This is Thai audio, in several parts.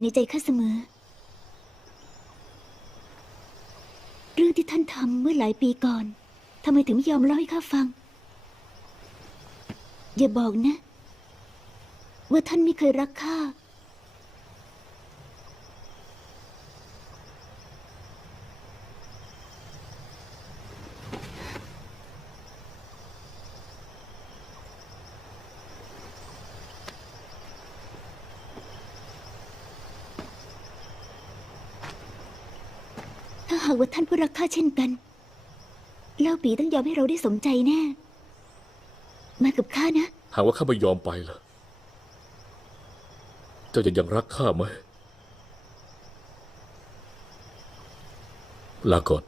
ในใจข้าเสมอ เรื่องที่ท่านทำเมื่อหลายปีก่อนทำไมถึงไม่ยอมเล่าให้ข้าฟัง อย่าบอกนะ ว่าท่านไม่เคยรักข้า ว่าท่านผู้รักข้าเช่นกันเล่าปีต้องยอมให้เราได้สมใจแน่ มากับข้านะ หากว่าข้าไม่ยอมไปล่ะ เจ้าจะยังรักข้าไหม ลาก่อน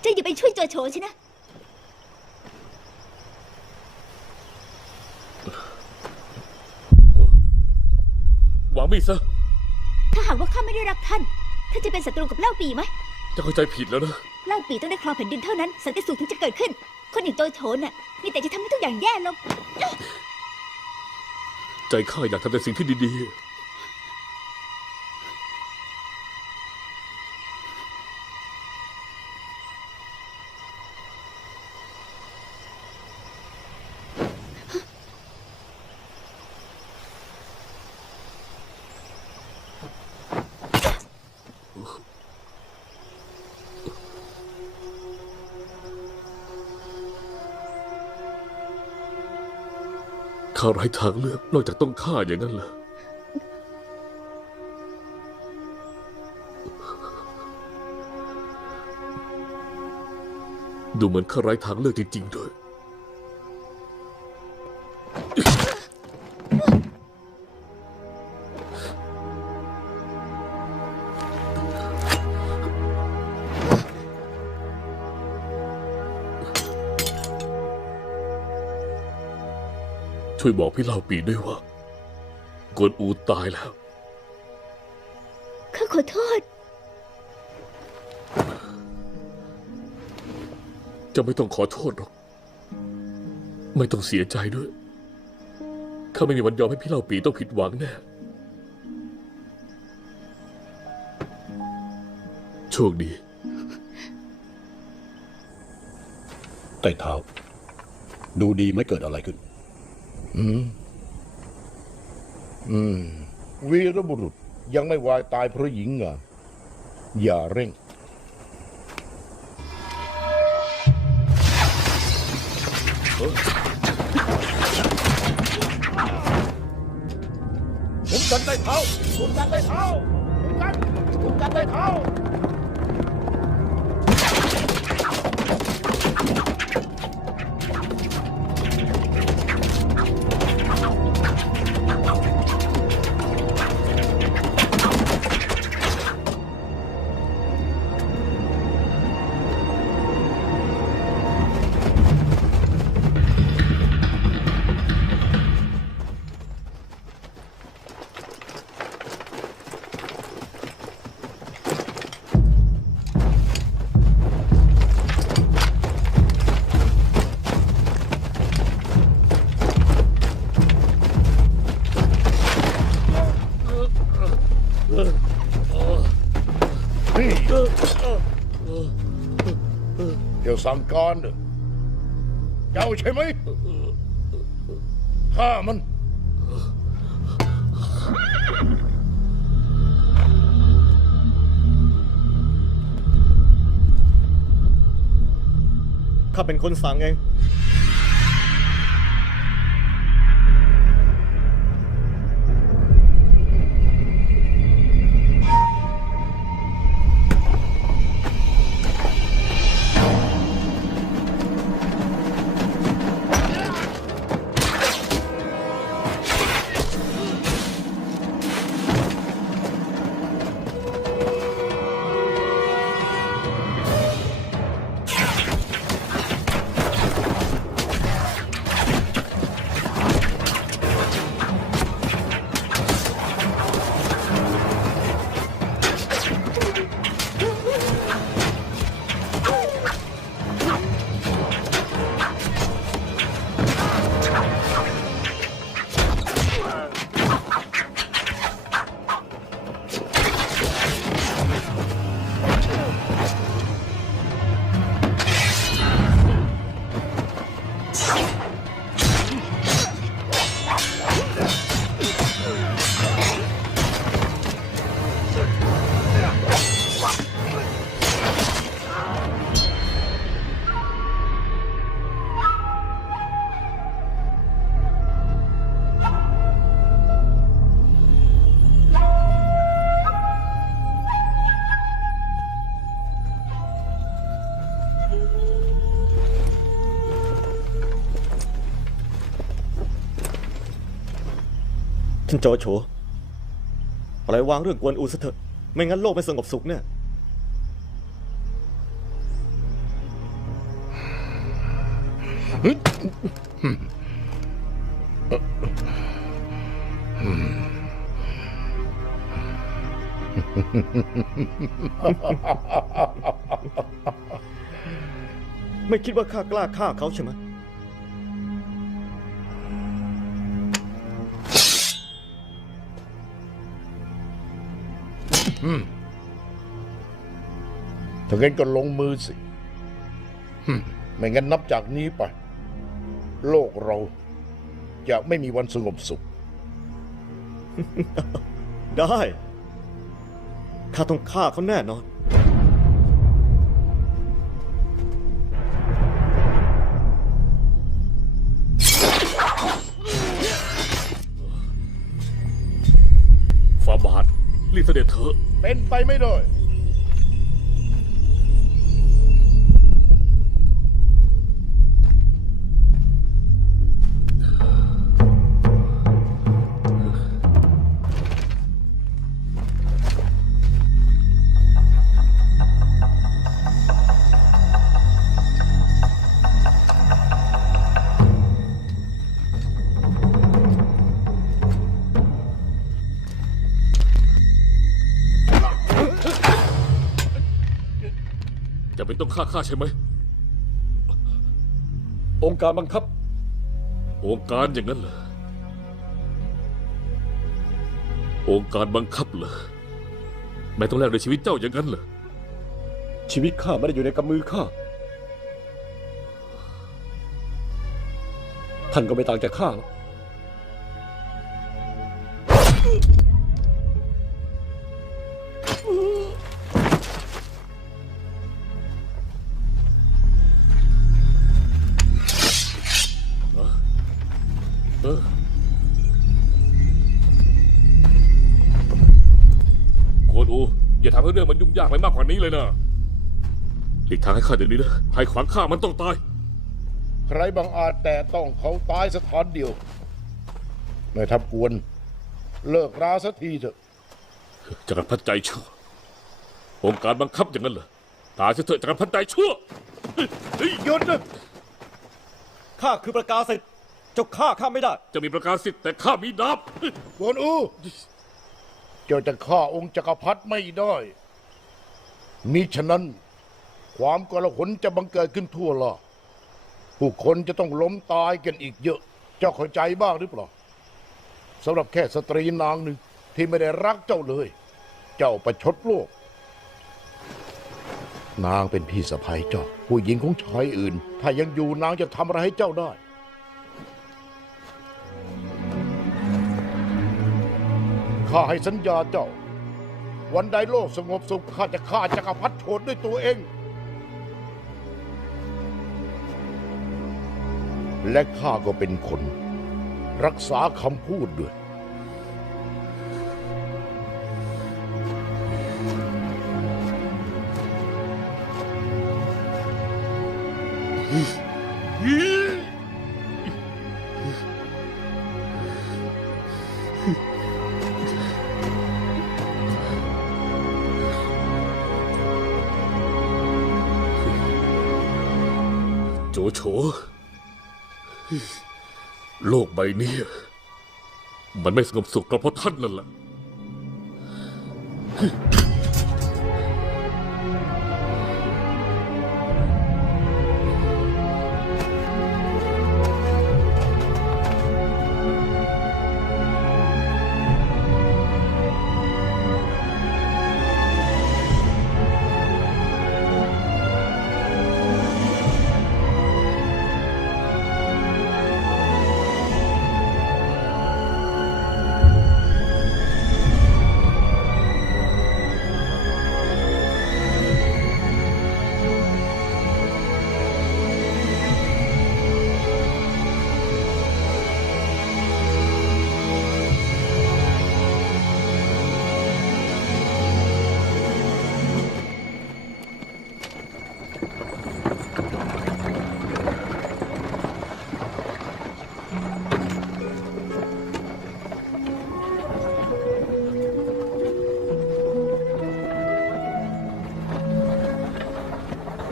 เจ้าอย่าไปช่วยเจอโฉใช่นะางมีดซะ ถ้าหากว่าข้าไม่ได้รักท่าน ท่านจะเป็นศัตรูกับเล่าปีไหมเจ้าเข้าใจผิดแล้วนะ เล่าปีต้องได้ครองแผ่นดินเท่านั้น สันติสุขถึงจะเกิดขึ้น คนอย่างโจโฉน่ะมีแต่จะทำให้ทุกอย่างแย่ลง ใจข้าอยากทำแต่สิ่งที่ดีๆ ข้าไร้ทางเลือกนอกจากต้องฆ่าอย่างนั้นเหรอดูเหมือนข้าไร้ทางเลือกจริงๆด้วย ช่วยบอกพี่เล่าปีด้วยว่ากวนอูตายแล้ว ข้าขอโทษ จะไม่ต้องขอโทษหรอก ไม่ต้องเสียใจด้วย ข้าไม่มีวันยอมให้พี่เล่าปีต้องผิดหวังแน่ โชคดีไต่เท้า ดูดีไม่เกิดอะไรขึ้น วีรบุรุษยังไม่วายตายเพราะหญิงงามอย่าเร่ง ผมกันได้เท้าผมกันได้เท้าผมกันผมกันได้เท้า สั่งการเด้อเจ้าใช่ไหมข้ามันข้าเป็นคนสั่งเอง ท่านโจโฉปล่อยวางเรื่องกวนอูซะเถอะไม่งั้นโลกไม่สงบสุขแน่ไม่คิดว่าข้ากล้าฆ่าเขาใช่ไหม ถ้างั้นก็ลงมือสิหึ่มไม่งั้นนับจากนี้ไป โลกเราจะไม่มีวันสงบสุข ได้ ข้าต้องฆ่าเขาแน่นอน รีบเสด็จเถอะ เป็นไปไม่ได้ จะเป็นต้องฆ่าข้าใช่ไหม องค์การบังคับ องค์การอย่างนั้นเหรอ องค์การบังคับเหรอ แม่ต้องแลกด้วยชีวิตเจ้าอย่างนั้นเหรอ ชีวิตข้าไม่ได้อยู่ในกำมือข้า ท่านก็ไม่ต่างจากข้าหรอก ยุ่งยากไปมากกว่านี้เลยนะหลีกทางให้ข้าเดี๋ยวนี้นะใครขวางข้ามันต้องตาย ใครบางอาจแต่ต้องเขาตายสถานเดียวไม่ทับกวน เลิกราสักทีเถอะจักรพรรดิใจชั่วองค์การบังคับอย่างนั้นเหรอ ตายซะเถอะจักรพรรดิใจชั่วเฮ้ยหยุดนะข้าคือประกาศสิทธิ์เจ้าฆ่าข้าไม่ได้ จะมีประกาศสิทธิ์แต่ข้ามีดาบกวนอูเจ้าจะฆ่าองค์จักรพรรดิไม่ได้ มิฉะนั้น ความกลาหนจะบังเกิดขึ้นทั่วโลกผู้คนจะต้องล้มตายกันอีกเยอะ เจ้าเข้าใจบ้างหรือเปล่าสำหรับแค่สตรีนางหนึ่งที่ไม่ได้รักเจ้าเลย เจ้าประชดโลก นางเป็นพี่สะใภ้เจ้า ผู้หญิงของชายอื่น ถ้ายังอยู่นางจะทำอะไรให้เจ้าได้ข้าให้สัญญาเจ้า วันใดโลกสงบสุขข้าจะฆ่าจักรพรรดิโฉดด้วยตัวเอง และข้าก็เป็นคน รักษาคำพูดด้วย โจโฉโลกใบนี้ มันไม่สงบสุขก็เพราะท่านนั่นแหละ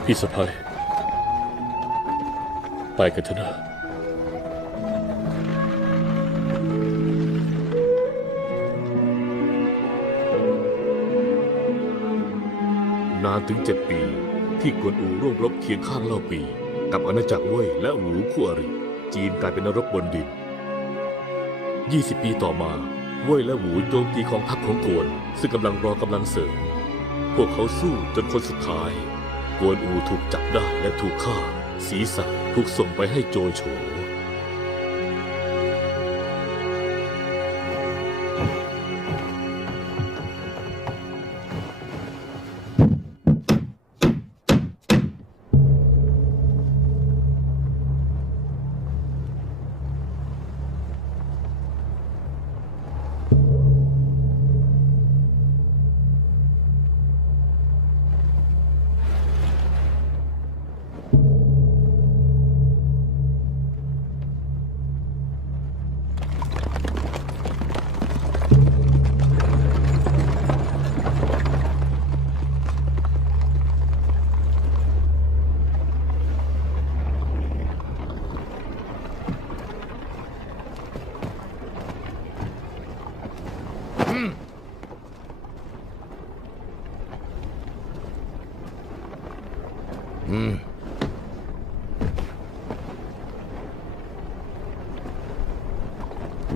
พี่สะพายไปกันเถอะนะนานถึงเจ็ดปี ที่กวนอูร่วมรบเคียงข้างเล่าปี กับอาณาจักรเว่ยและหูคู่อริ จีนกลายเป็นนรกบนดิน 20 ปีต่อมาเว่ยและหูโจมตีกองทัพของกวน ซึ่งกำลังรอกำลังเสริมพวกเขาสู้จนคนสุดท้าย กวนอูถูกจับได้และถูกฆ่า ศีรษะถูกส่งไปให้โจโฉ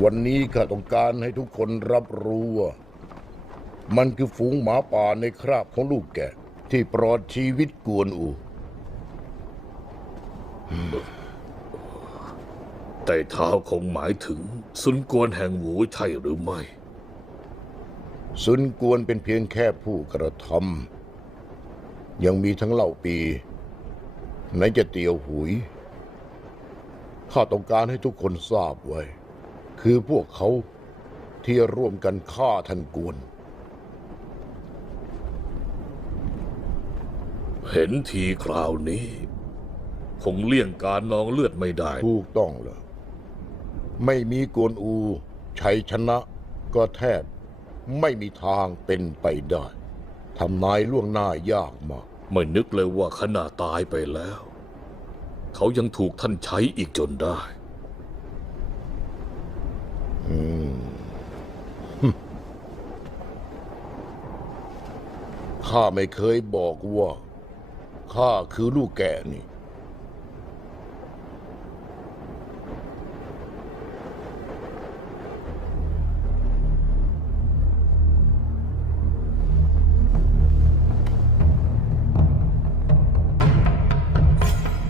วันนี้ข้าต้องการให้ทุกคนรับรู้ว่า มันคือฝูงหมาป่าในคราบของลูกแกะ ที่ปลอดชีวิตกวนอู แต่เท้าคงหมายถึงซุนกวนแห่งหูใช่หรือไม่ซุนกวนเป็นเพียงแค่ผู้กระทำยังมีทั้งเหล่าปีไหนจะเตียวหุยข้าต้องการให้ทุกคนทราบไว้ คือพวกเขาที่ร่วมกันฆ่าท่านกวน เห็นทีคราวนี้ คงเลี่ยงการนองเลือดไม่ได้ ถูกต้องเหรอไม่มีกวนอูชัยชนะก็แทบไม่มีทางเป็นไปได้ทำนายล่วงหน้ายากมาก ไม่นึกเลยว่าขณะตายไปแล้ว เขายังถูกท่านใช้อีกจนได้ ข้าไม่เคยบอกว่า ข้าคือลูกแกะนี่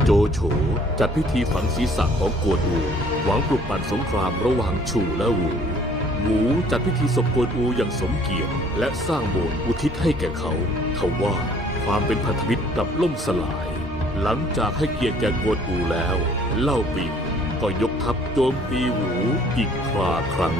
โจโฉจัดพิธีฝังศีรษะของกวนอู หวังปลุกปั่นสงครามระหว่างชูและหูหูจัดพิธีศพกวนอูอย่างสมเกียรติและสร้างโบสถ์อุทิศให้แก่เขาทว่าความเป็นพันธมิตรกลับล่มสลาย หลังจากให้เกียรติแก่กวนอูแล้ว เล่าปีก็ยกทัพโจมตีหูอีกคราครั้ง